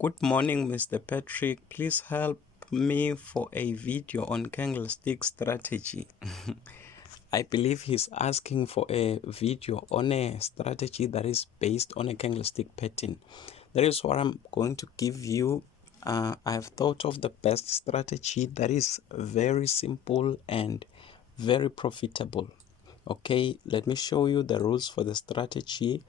Good morning, Mr. Patrick. Please help me for a video on candlestick strategy. I believe he's asking for a video on a strategy that is based on a candlestick pattern. That is what I'm going to give you. I have thought of the best strategy that is very simple and very profitable. Okay, let me show you the rules for the strategy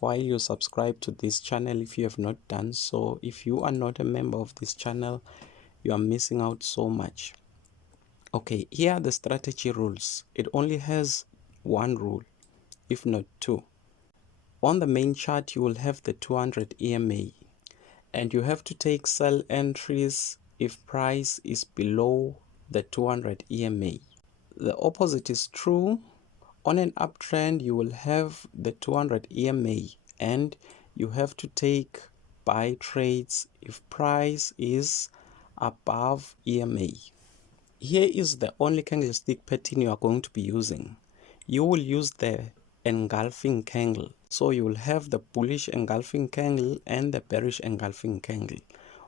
while you subscribe to this channel if you have not done so. If you are not a member of this channel, you are missing out so much. Okay, here are the strategy rules. It only has one rule, if not two. On the main chart, you will have the 200 EMA, and you have to take sell entries if price is below the 200 EMA. The opposite is true. On an uptrend, you will have the 200 EMA, and you have to take buy trades if price is above EMA. Here is the only candlestick pattern you are going to be using. You will use the engulfing candle. So you will have the bullish engulfing candle and the bearish engulfing candle.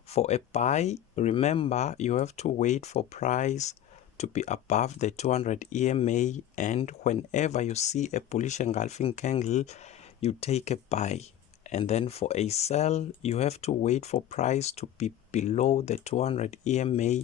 For a buy, remember you have to wait for price to be above the 200 EMA, and whenever you see a bullish engulfing candle, you take a buy. And then for a sell, you have to wait for price to be below the 200 EMA,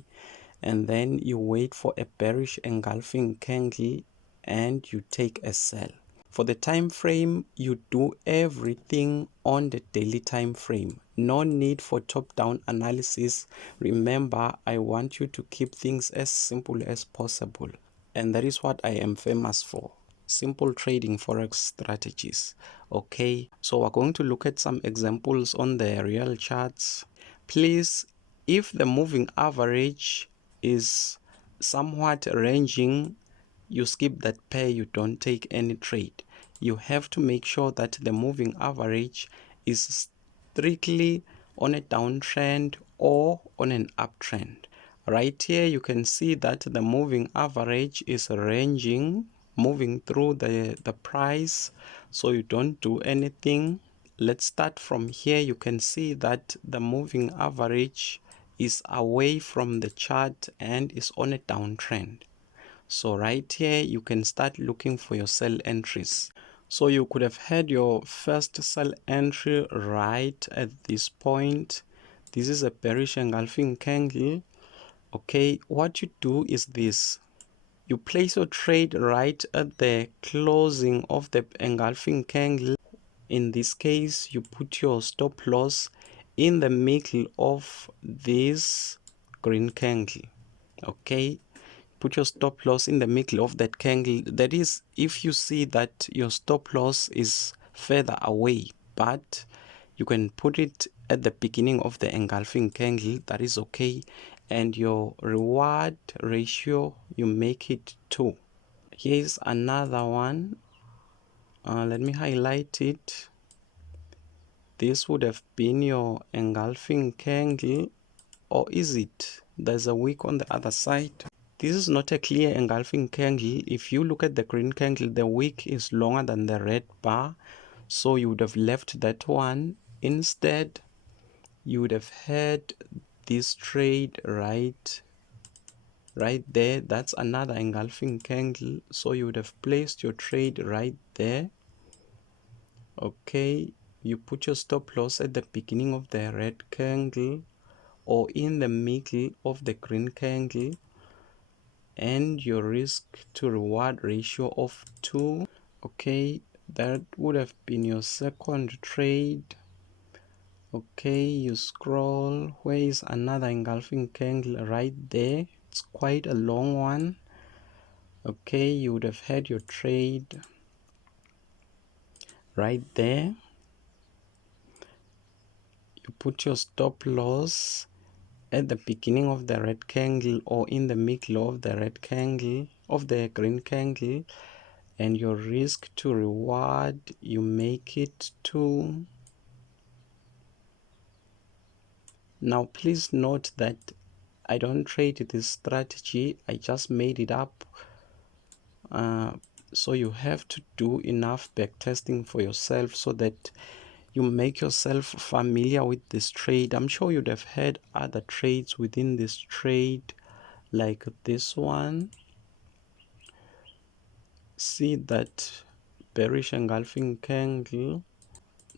and then you wait for a bearish engulfing candle and you take a sell. For the time frame, you do everything on the daily time frame. No need for top-down analysis. Remember, I want you to keep things as simple as possible. And that is what I am famous for. Simple trading forex strategies. Okay, so we're going to look at some examples on the real charts. Please, if the moving average is somewhat ranging, you skip that pair, you don't take any trade. You have to make sure that the moving average is strictly on a downtrend or on an uptrend. Right here you can see that the moving average is ranging, moving through the price, so you don't do anything. Let's start from here. You can see that the moving average is away from the chart and is on a downtrend. So right here you can start looking for your sell entries. So you could have had your first sell entry right at this point. This is a bearish engulfing candle. Okay, what you do is this. You place your trade right at the closing of the engulfing candle. In this case, you put your stop loss in the middle of this green candle. Okay, put your stop loss in the middle of that candle. That is, if you see that your stop loss is further away, but you can put it at the beginning of the engulfing candle, that is okay. And your reward ratio, you make it 2. Here's another one. Let me highlight it. This would have been your engulfing candle, or is it? There's a wick on the other side. This is not a clear engulfing candle. If you look at the green candle, the wick is longer than the red bar, so you would have left that one. Instead, you would have had this trade right there. That's another engulfing candle, so you would have placed your trade right there. Okay, you put your stop loss at the beginning of the red candle or in the middle of the green candle, and your risk to reward ratio of 2. Okay, that would have been your second trade. Okay, you scroll. Where is another engulfing candle? Right there. It's quite a long one. Okay, you would have had your trade right there. You put your stop loss at the beginning of the red candle or in the middle of the red candle, of the green candle, and your risk to reward, you make it 2. Now please note that I don't trade this strategy, I just made it up. So you have to do enough back testing for yourself so that you make yourself familiar with this trade. I'm sure you'd have had other trades within this trade, like this one. See that bearish engulfing candle.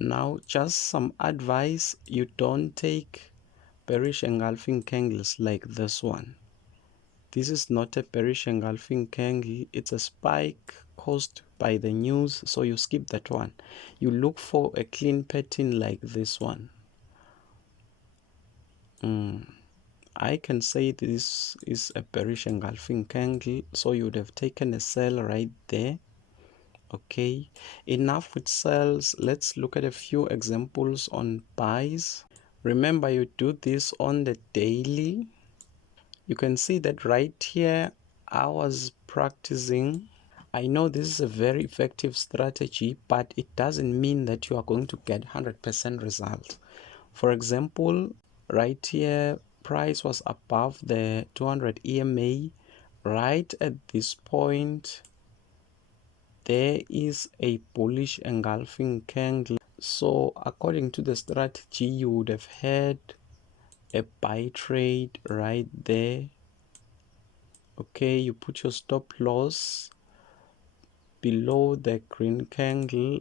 Now, just some advice: you don't take bearish engulfing candles like this one. This is not a bearish engulfing candle, it's a spike caused by the news, so you skip that one. You look for a clean pattern like this one. I can say this is a bearish engulfing candle, so you would have taken a sell right there. Okay, enough with sells. Let's look at a few examples on buys. Remember, you do this on the daily. You can see that right here I was practicing. I know this is a very effective strategy, but it doesn't mean that you are going to get 100% result. For example, right here price was above the 200 EMA. Right at this point there is a bullish engulfing candle, so according to the strategy you would have had a buy trade right there. Okay, you put your stop loss below the green candle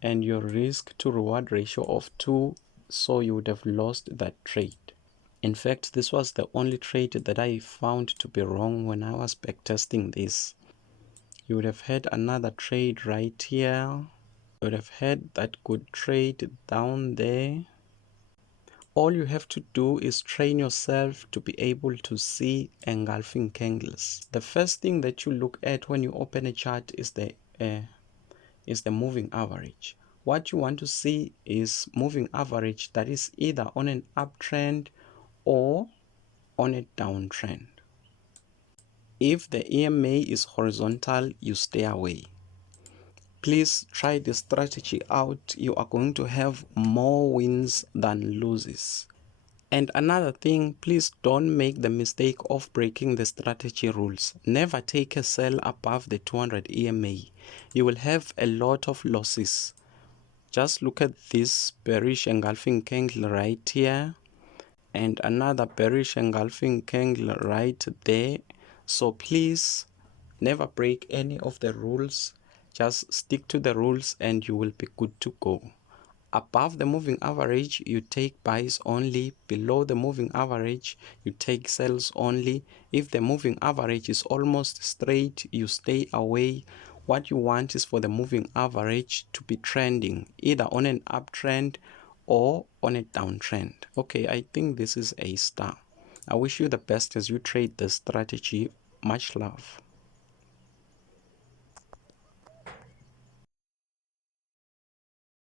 and your risk to reward ratio of 2, so you would have lost that trade. In fact, this was the only trade that I found to be wrong when I was backtesting this. You would have had another trade right here. You would have had that good trade down there. All you have to do is train yourself to be able to see engulfing candles. The first thing that you look at when you open a chart is the moving average. What you want to see is moving average that is either on an uptrend or on a downtrend. If the EMA is horizontal, you stay away. Please try this strategy out. You are going to have more wins than losses. And another thing, please don't make the mistake of breaking the strategy rules. Never take a sell above the 200 EMA. You will have a lot of losses. Just look at this bearish engulfing candle right here and another bearish engulfing candle right there. So please never break any of the rules. Just stick to the rules and you will be good to go. Above the moving average, you take buys only. Below the moving average, you take sells only. If the moving average is almost straight, you stay away. What you want is for the moving average to be trending, either on an uptrend or on a downtrend. Okay, I think this is a star. I wish you the best as you trade this strategy. Much love.